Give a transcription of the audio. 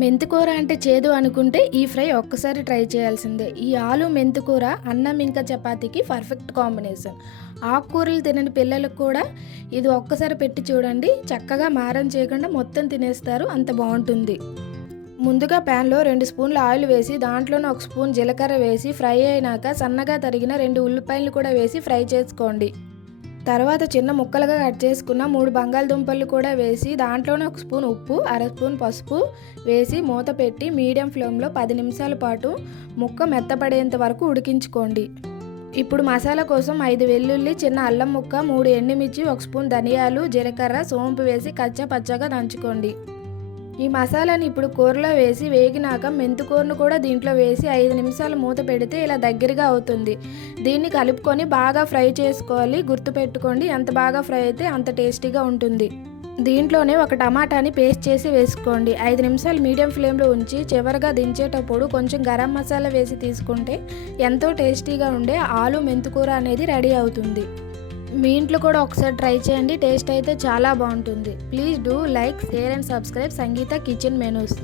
మెంతికూర అంటే చేదు అనుకుంటే ఈ ఫ్రై ఒక్కసారి ట్రై చేయాల్సిందే. ఈ ఆలు మెంతికూర అన్నం ఇంకా చపాతీకి పర్ఫెక్ట్ కాంబినేషన్. ఆకుకూరలు తినని పిల్లలకు కూడా ఇది ఒక్కసారి పెట్టి చూడండి, చక్కగా మారం చేయకుండా మొత్తం తినేస్తారు, అంత బాగుంటుంది. ముందుగా ప్యాన్లో 2 స్పూన్ల ఆయిల్ వేసి దాంట్లోనే 1 స్పూన్ జీలకర్ర వేసి ఫ్రై అయినాక సన్నగా తరిగిన 2 ఉల్లిపాయలు కూడా వేసి ఫ్రై చేసుకోండి. తర్వాత చిన్న ముక్కలుగా కట్ చేసుకున్న 3 బంగాళదుంపలు కూడా వేసి దాంట్లోనే 1 స్పూన్ ఉప్పు, అర స్పూన్ పసుపు వేసి మూత పెట్టి మీడియం ఫ్లేమ్లో 10 నిమిషాల పాటు ముక్క మెత్తపడేంత వరకు ఉడికించుకోండి. ఇప్పుడు మసాలా కోసం 5 వెల్లుల్లి, చిన్న అల్లం ముక్క, 3 ఎండుమిర్చి, 1 స్పూన్ ధనియాలు, జీలకర్ర, సోంపు వేసి కచ్చా పచ్చగా దంచుకోండి. ఈ మసాలాని ఇప్పుడు కూరలో వేసి వేగినాక మెంతికూరను కూడా దీంట్లో వేసి 5 నిమిషాలు మూత పెడితే ఇలా దగ్గరగా అవుతుంది. దీన్ని కలుపుకొని బాగా ఫ్రై చేసుకోవాలి. గుర్తుపెట్టుకోండి, ఎంత బాగా ఫ్రై అయితే అంత టేస్టీగా ఉంటుంది. దీంట్లోనే ఒక టమాటాని పేస్ట్ చేసి వేసుకోండి. 5 నిమిషాలు మీడియం ఫ్లేమ్లో ఉంచి చివరిగా దించేటప్పుడు కొంచెం గరం మసాలా వేసి తీసుకుంటే ఎంతో టేస్టీగా ఉండే ఆలు మెంతికూర అనేది రెడీ అవుతుంది. మీ ఇంట్లో కూడా ఒకసారి ట్రై చేయండి, టేస్ట్ అయితే చాలా బాగుంటుంది. Please do like, share and subscribe Sangeetha kitchen menus.